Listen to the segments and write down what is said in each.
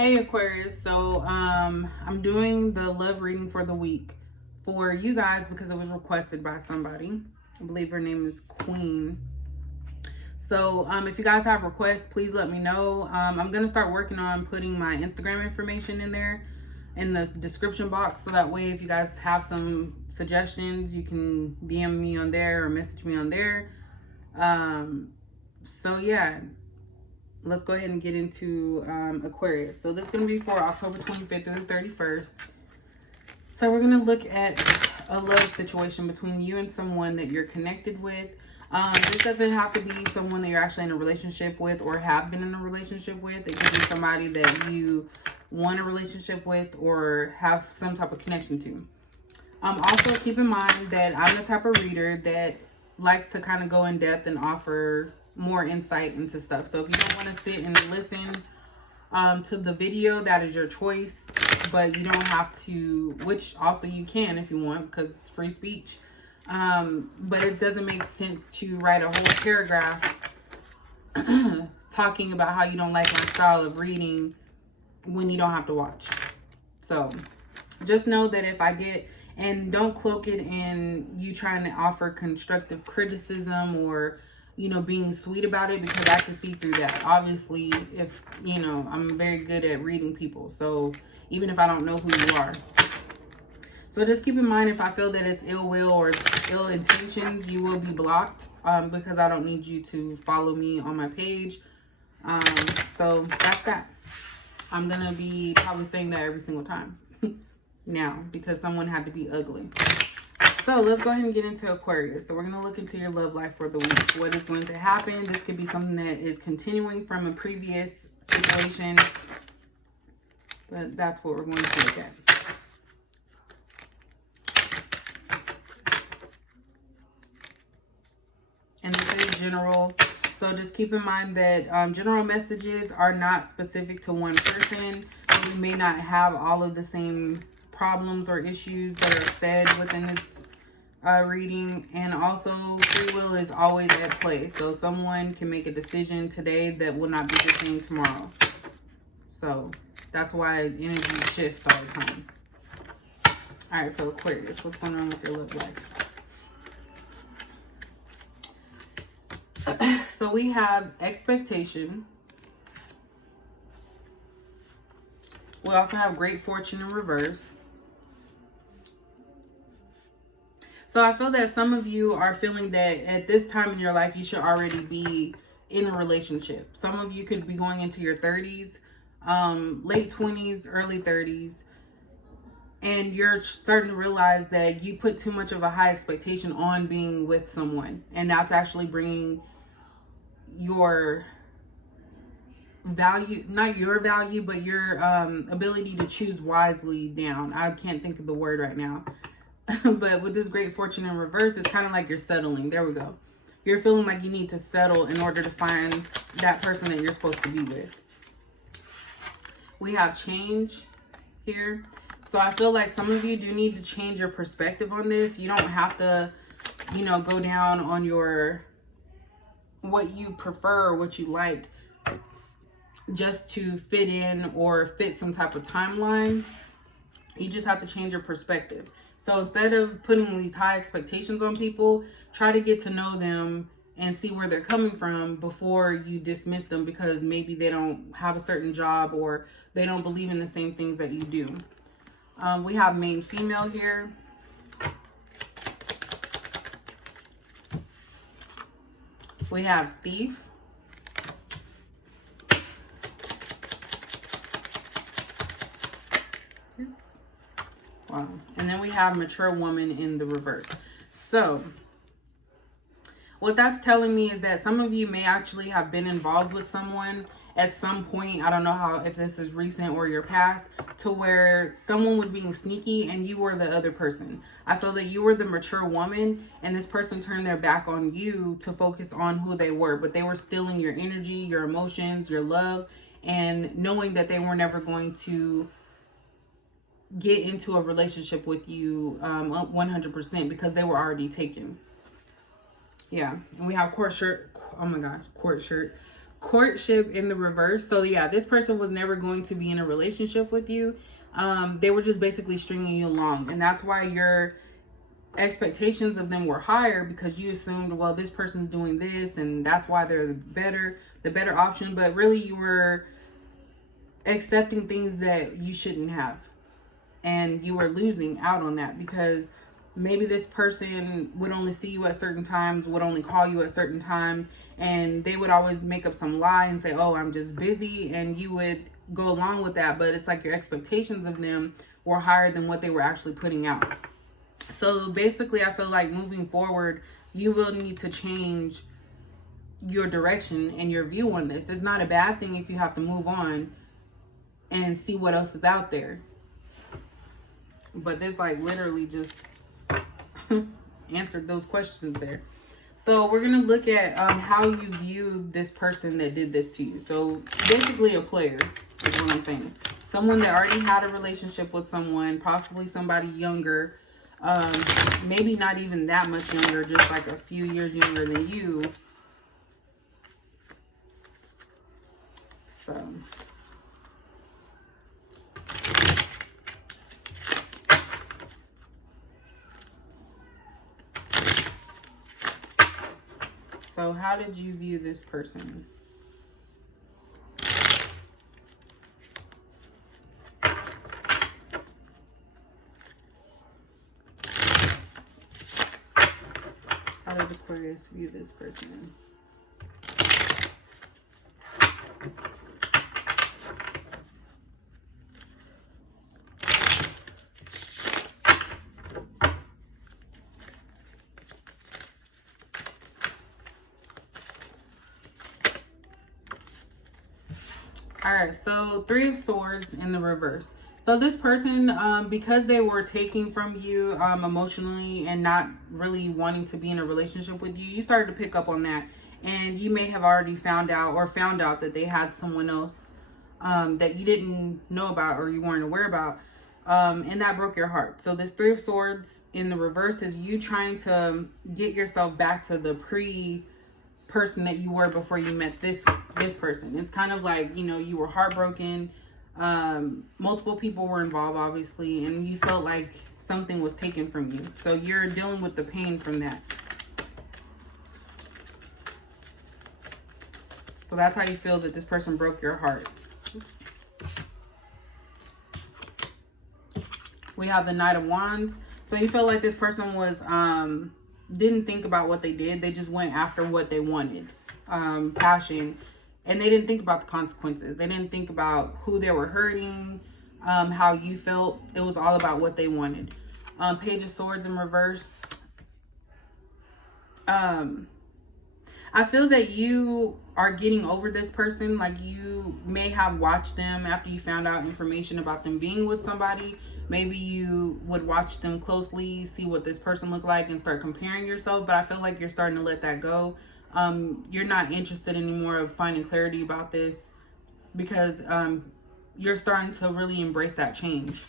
Hey Aquarius, so I'm doing the love reading for the week for you guys because it was requested by somebody. I believe her name is Queen. So if you guys have requests, please let me know. I'm gonna start working on putting my Instagram information in there in the description box, so that way if you guys have some suggestions, you can DM me on there or message me on there. So yeah, let's go ahead and get into Aquarius. So this is going to be for October 25th through the 31st. So we're going to look at a love situation between you and someone that you're connected with. This doesn't have to be someone that you're actually in a relationship with or have been in a relationship with. It could be somebody that you want a relationship with or have some type of connection to. Also, keep in mind that I'm the type of reader that likes to kind of go in depth and offer more insight into stuff. So if you don't want to sit and listen to the video, that is your choice. But you don't have to, which also you can if you want, because it's free speech. But it doesn't make sense to write a whole paragraph talking about how you don't like my style of reading when you don't have to watch. So just know that if I get, and don't cloak it in you trying to offer constructive criticism or, you know, being sweet about it, because I can see through that. Obviously, if, you know, I'm very good at reading people. So even if I don't know who you are. So just keep in mind, if I feel that it's ill will or ill intentions, you will be blocked because I don't need you to follow me on my page. So that's that. I'm going to be probably saying that every single time now because someone had to be ugly. So let's go ahead and get into Aquarius. So we're going to look into your love life for the week. What is going to happen? This could be something that is continuing from a previous situation. But that's what we're going to look at. And this is general. So just keep in mind that general messages are not specific to one person. You may not have all of the same problems or issues that are said within this reading. And also free will is always at play. So someone can make a decision today that will not be the same tomorrow. So that's why energy shifts all the time. All right, so Aquarius, what's going on with your love life? So we have expectation. We also have great fortune in reverse. So I feel that some of you are feeling that at this time in your life, you should already be in a relationship. Some of you could be going into your 30s, late 20s, early 30s. And you're starting to realize that you put too much of a high expectation on being with someone. And that's actually bringing your value, not your value, but your ability to choose wisely down. I can't think of the word right now. But with this great fortune in reverse, it's kind of like you're settling. There we go. You're feeling like you need to settle in order to find that person that you're supposed to be with. We have change here. So I feel like some of you do need to change your perspective on this. You don't have to, you know, go down on your, what you prefer or what you like just to fit in or fit some type of timeline. You just have to change your perspective. So instead of putting these high expectations on people, try to get to know them and see where they're coming from before you dismiss them because maybe they don't have a certain job or they don't believe in the same things that you do. We have main female here. We have thief. Wow. And then we have mature woman in the reverse. So what that's telling me is that some of you may actually have been involved with someone at some point. I don't know how, if this is recent or your past, to where someone was being sneaky and you were the other person. I feel that you were the mature woman and this person turned their back on you to focus on who they were, but they were stealing your energy, your emotions, your love, and knowing that they were never going to get into a relationship with you 100% because they were already taken. Yeah. And we have court shirt. Oh my gosh, court shirt. courtship in the reverse. So yeah, this person was never going to be in a relationship with you. They were just basically stringing you along, and that's why your expectations of them were higher, because you assumed, well, this person's doing this and that's why they're the better option. But really, you were accepting things that you shouldn't have, and you were losing out on that, because maybe this person would only see you at certain times, would only call you at certain times, and they would always make up some lie and say, oh, I'm just busy, and you would go along with that. But it's like your expectations of them were higher than what they were actually putting out. So basically, I feel like moving forward, you will need to change your direction and your view on this. It's not a bad thing if you have to move on and see what else is out there. But this like literally just answered those questions there. So we're going to look at how you view this person that did this to you. So basically a player is what I'm saying. Someone that already had a relationship with someone, possibly somebody younger, maybe not even that much younger, just like a few years younger than you. So how did you view this person? How did Aquarius view this person? All right, so Three of Swords in the reverse. So this person, because they were taking from you emotionally and not really wanting to be in a relationship with you, you started to pick up on that. And you may have already found out that they had someone else that you didn't know about or you weren't aware about. And that broke your heart. So this Three of Swords in the reverse is you trying to get yourself back to the person that you were before you met this person. It's kind of like, you know, you were heartbroken. Multiple people were involved, obviously, and you felt like something was taken from you. So you're dealing with the pain from that. So that's how you feel that this person broke your heart. Oops. We have the Knight of Wands. So you feel like this person was didn't think about what they did. They just went after what they wanted, passion, and they didn't think about the consequences. They didn't think about who they were hurting, how you felt. It was all about what they wanted. Page of Swords in reverse. I feel that you are getting over this person. Like, you may have watched them after you found out information about them being with somebody. Maybe you would watch them closely, see what this person looked like, and start comparing yourself. But I feel like you're starting to let that go. You're not interested anymore of finding clarity about this, because you're starting to really embrace that change.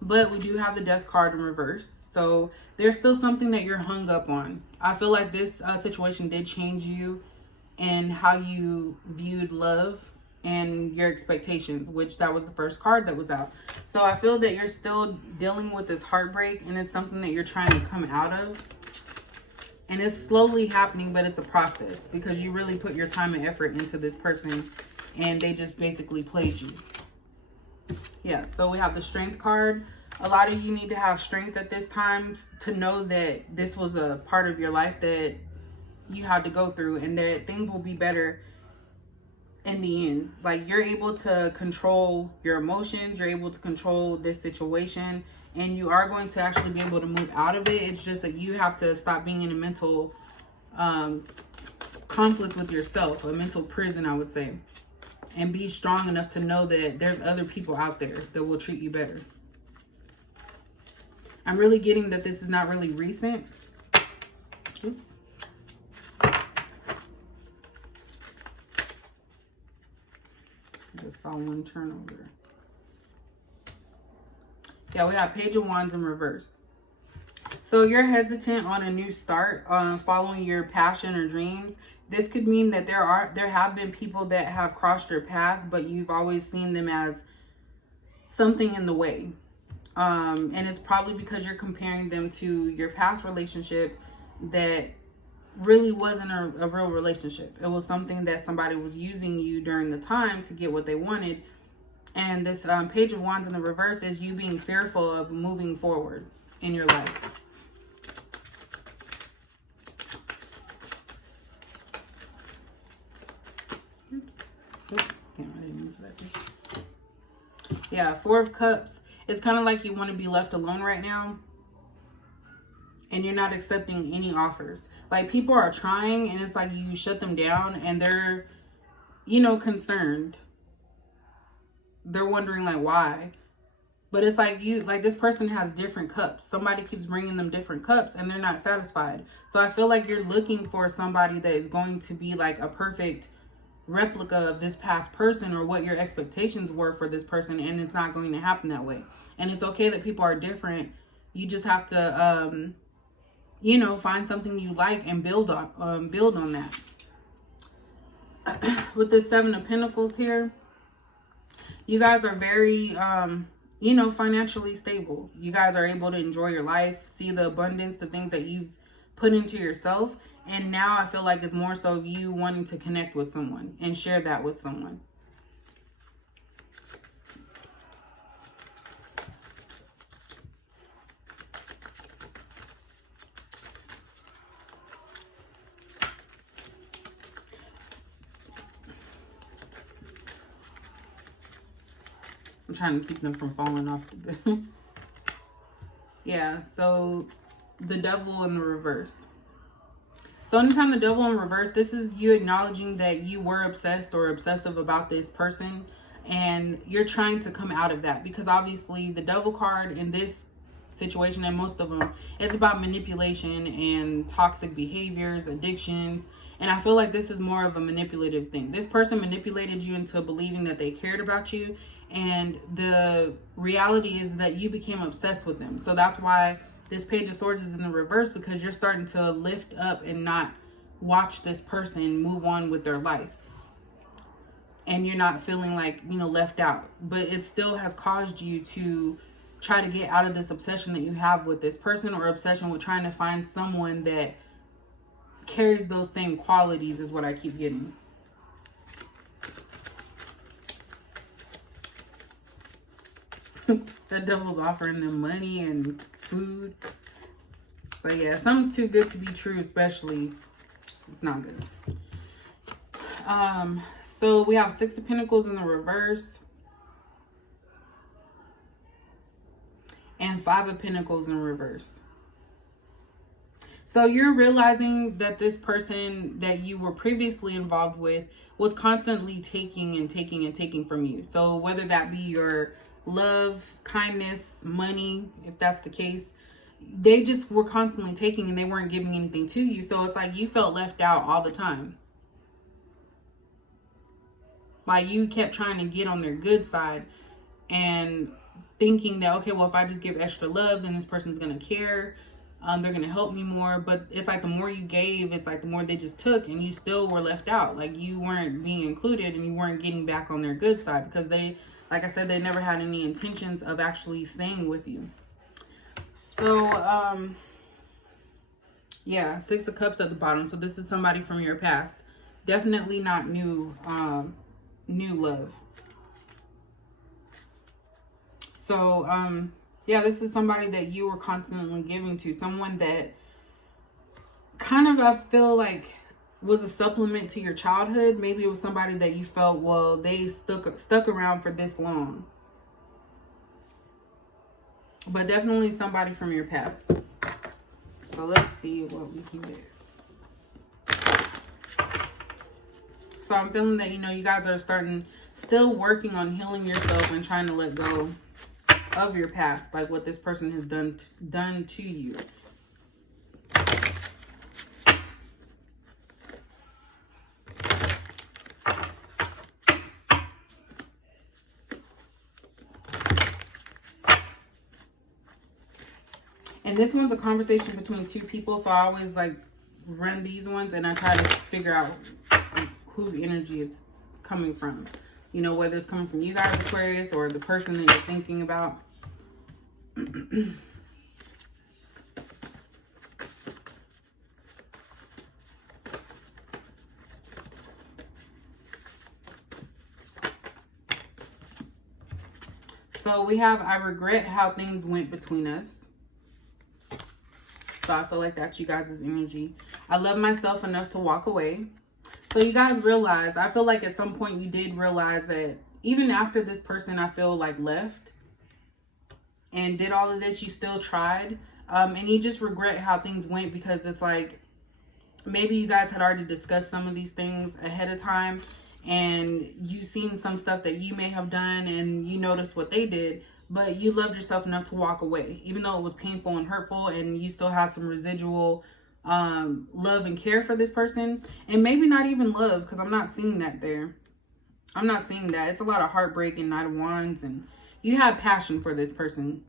But we do have the Death card in reverse. So there's still something that you're hung up on. I feel like this situation did change you and how you viewed love and your expectations, which that was the first card that was out. So I feel that you're still dealing with this heartbreak, and it's something that you're trying to come out of. And it's slowly happening, but it's a process, because you really put your time and effort into this person and they just basically played you. Yeah, so we have the Strength card. A lot of you need to have strength at this time to know that this was a part of your life that you had to go through, and that things will be better in the end. Like, you're able to control your emotions, you're able to control this situation, and you are going to actually be able to move out of it. It's just that you have to stop being in a mental conflict with yourself, a mental prison, I would say, and be strong enough to know that there's other people out there that will treat you better. I'm really getting that this is not really recent. Oops. Just saw one turnover. Yeah, we have Page of Wands in reverse. So you're hesitant on a new start, following your passion or dreams. This could mean that there have been people that have crossed your path, but you've always seen them as something in the way. And it's probably because you're comparing them to your past relationship that really wasn't a real relationship. It was something that somebody was using you during the time to get what they wanted. And this Page of Wands in the reverse is you being fearful of moving forward in your life. Yeah, Four of Cups. It's kind of like you want to be left alone right now. And you're not accepting any offers. Like, people are trying and it's like you shut them down and they're, you know, concerned. They're wondering like why. But it's like this person has different cups. Somebody keeps bringing them different cups and they're not satisfied. So I feel like you're looking for somebody that is going to be like a perfect replica of this past person or what your expectations were for this person, and it's not going to happen that way. And it's okay that people are different. You just have to you know, find something you like and build on that. With the Seven of Pentacles here, you guys are very you know, financially stable. You guys are able to enjoy your life, see the abundance, the things that you've put into yourself. And now I feel like it's more so you wanting to connect with someone and share that with someone. I'm trying to keep them from falling off the bed. Yeah, so the Devil in the reverse. So anytime the Devil in reverse, this is you acknowledging that you were obsessed or obsessive about this person. And you're trying to come out of that. Because obviously the Devil card in this situation, and most of them, it's about manipulation and toxic behaviors, addictions. And I feel like this is more of a manipulative thing. This person manipulated you into believing that they cared about you. And the reality is that you became obsessed with them. So that's why this Page of Swords is in the reverse, because you're starting to lift up and not watch this person move on with their life. And you're not feeling like, you know, left out. But it still has caused you to try to get out of this obsession that you have with this person, or obsession with trying to find someone that carries those same qualities is what I keep getting. The Devil's offering them money and food. So yeah, something's too good to be true, especially. It's not good. So we have Six of Pentacles in the reverse. And Five of Pentacles in reverse. So you're realizing that this person that you were previously involved with was constantly taking and taking and taking from you. So whether that be your love, kindness, money, if that's the case, they just were constantly taking and they weren't giving anything to you. So it's like you felt left out all the time. Like you kept trying to get on their good side and thinking that, okay, well, if I just give extra love, then this person's going to care. They're going to help me more. But it's like the more you gave, it's like the more they just took, and you still were left out. Like you weren't being included and you weren't getting back on their good side, because they, like I said, they never had any intentions of actually staying with you. So, yeah, Six of Cups at the bottom. So this is somebody from your past. Definitely not new love. So, yeah, this is somebody that you were constantly giving to. Someone that kind of, I feel like, was a supplement to your childhood. Maybe it was somebody that you felt, well, they stuck around for this long. But definitely somebody from your past. So let's see what we can get. So I'm feeling that, you know, you guys are still working on healing yourself and trying to let go of your past, like what this person has done to you. And this one's a conversation between two people. So I always like run these ones and I try to figure out whose energy it's coming from. You know, whether it's coming from you guys, Aquarius, or the person that you're thinking about. So we have, I regret how things went between us. So I feel like that's you guys' energy. I love myself enough to walk away. So you guys realize, I feel like at some point you did realize that even after this person, I feel like left and did all of this, you still tried. And you just regret how things went because it's like, maybe you guys had already discussed some of these things ahead of time and you seen some stuff that you may have done and you noticed what they did, but you loved yourself enough to walk away, even though it was painful and hurtful and you still have some residual love and care for this person. And maybe not even love, because I'm not seeing that there. I'm not seeing that. It's a lot of heartbreak and Knight of Wands, and you have passion for this person.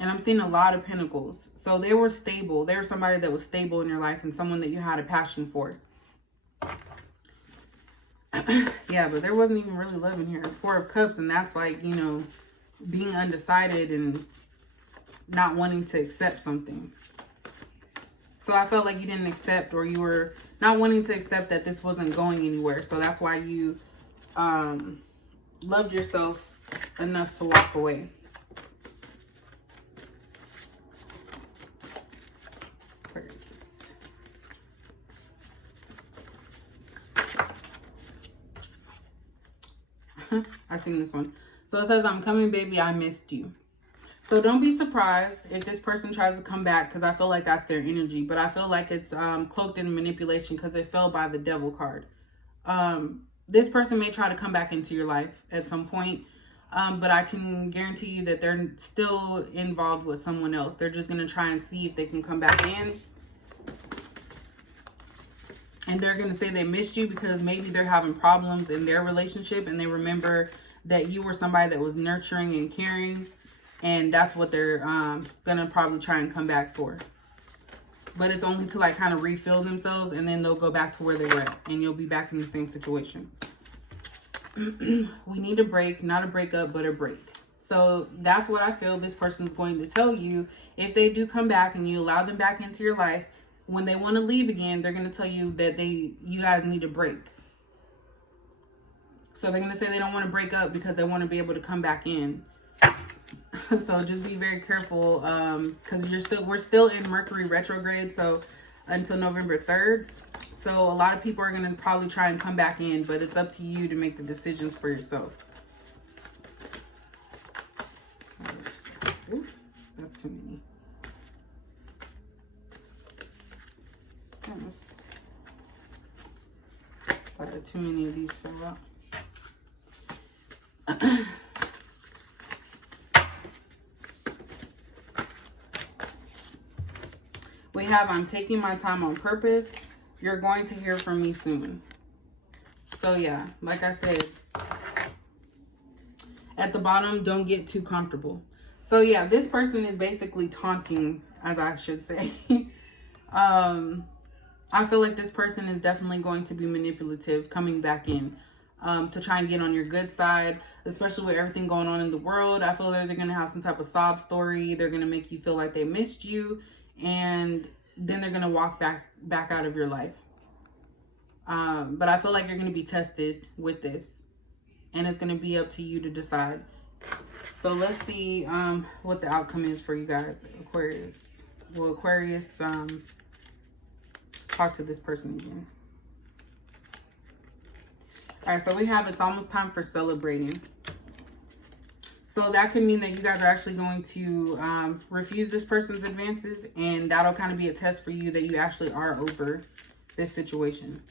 And I'm seeing a lot of Pentacles. So they were stable. They were somebody that was stable in your life and someone that you had a passion for. Yeah, but there wasn't even really love in here. It's Four of Cups, and that's like, you know, being undecided and not wanting to accept something. So I felt like you didn't accept, or you were not wanting to accept that this wasn't going anywhere. So that's why you loved yourself enough to walk away. I seen this one. So it says, I'm coming, baby, I missed you. So don't be surprised if this person tries to come back, because I feel like that's their energy. But I feel like it's cloaked in manipulation because it fell by the Devil card. This person may try to come back into your life at some point. But I can guarantee you that they're still involved with someone else. They're just going to try and see if they can come back in. And they're going to say they missed you because maybe they're having problems in their relationship. And they remember that you were somebody that was nurturing and caring. And that's what they're going to probably try and come back for. But it's only to like kind of refill themselves. And then they'll go back to where they were at. And you'll be back in the same situation. We need a break. Not a breakup, but a break. So that's what I feel this person's going to tell you. If they do come back and you allow them back into your life, when they want to leave again, they're going to tell you that you guys need a break. So they're going to say they don't want to break up because they want to be able to come back in. So just be very careful, because we're still in Mercury retrograde, so until November 3rd. So a lot of people are going to probably try and come back in, but it's up to you to make the decisions for yourself. Ooh, that's too many. Sorry, too many of these fell out. We have, I'm taking my time on purpose. You're going to hear from me soon. So yeah, like I said, at the bottom, don't get too comfortable. So yeah, this person is basically taunting, as I should say. I feel like this person is definitely going to be manipulative coming back in to try and get on your good side, especially with everything going on in the world. I feel like they're going to have some type of sob story. They're going to make you feel like they missed you, and then they're going to walk back out of your life. But I feel like you're going to be tested with this, and it's going to be up to you to decide. So let's see what the outcome is for you guys, Aquarius. Well, Aquarius, talk to this person again. All right, so we have, it's almost time for celebrating. So that could mean that you guys are actually going to refuse this person's advances, and that'll kind of be a test for you that you actually are over this situation.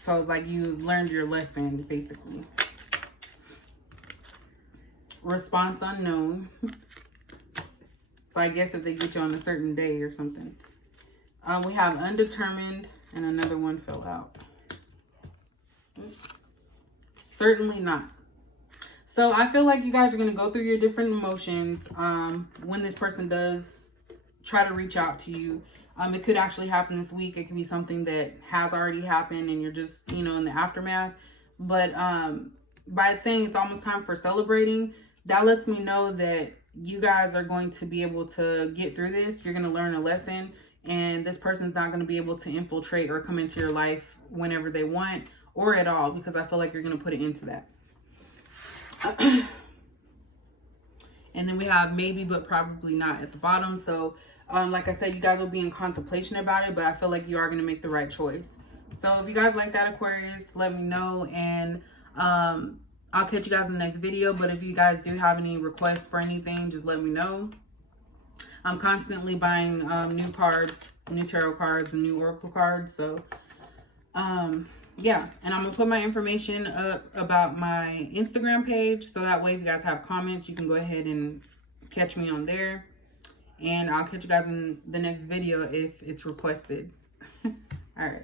So it's like you learned your lesson, basically. Response unknown. So I guess if they get you on a certain day or something. We have undetermined, and another one fell out. Certainly not. So I feel like you guys are going to go through your different emotions when this person does try to reach out to you. It could actually happen this week. It could be something that has already happened and you're just, you know, in the aftermath. But by it saying it's almost time for celebrating, that lets me know that you guys are going to be able to get through this. You're going to learn a lesson, and this person's not going to be able to infiltrate or come into your life whenever they want or at all, because I feel like you're going to put an end to that. And then we have maybe but probably not at the bottom. So like I said, you guys will be in contemplation about it, but I feel like you are going to make the right choice. So if you guys like that, Aquarius, let me know, and I'll catch you guys in the next video. But if you guys do have any requests for anything, just let me know. I'm constantly buying new cards, new tarot cards, and new oracle cards. So yeah, and I'm gonna put my information up about my Instagram page, so that way if you guys have comments, you can go ahead and catch me on there. And I'll catch you guys in the next video if it's requested. All right.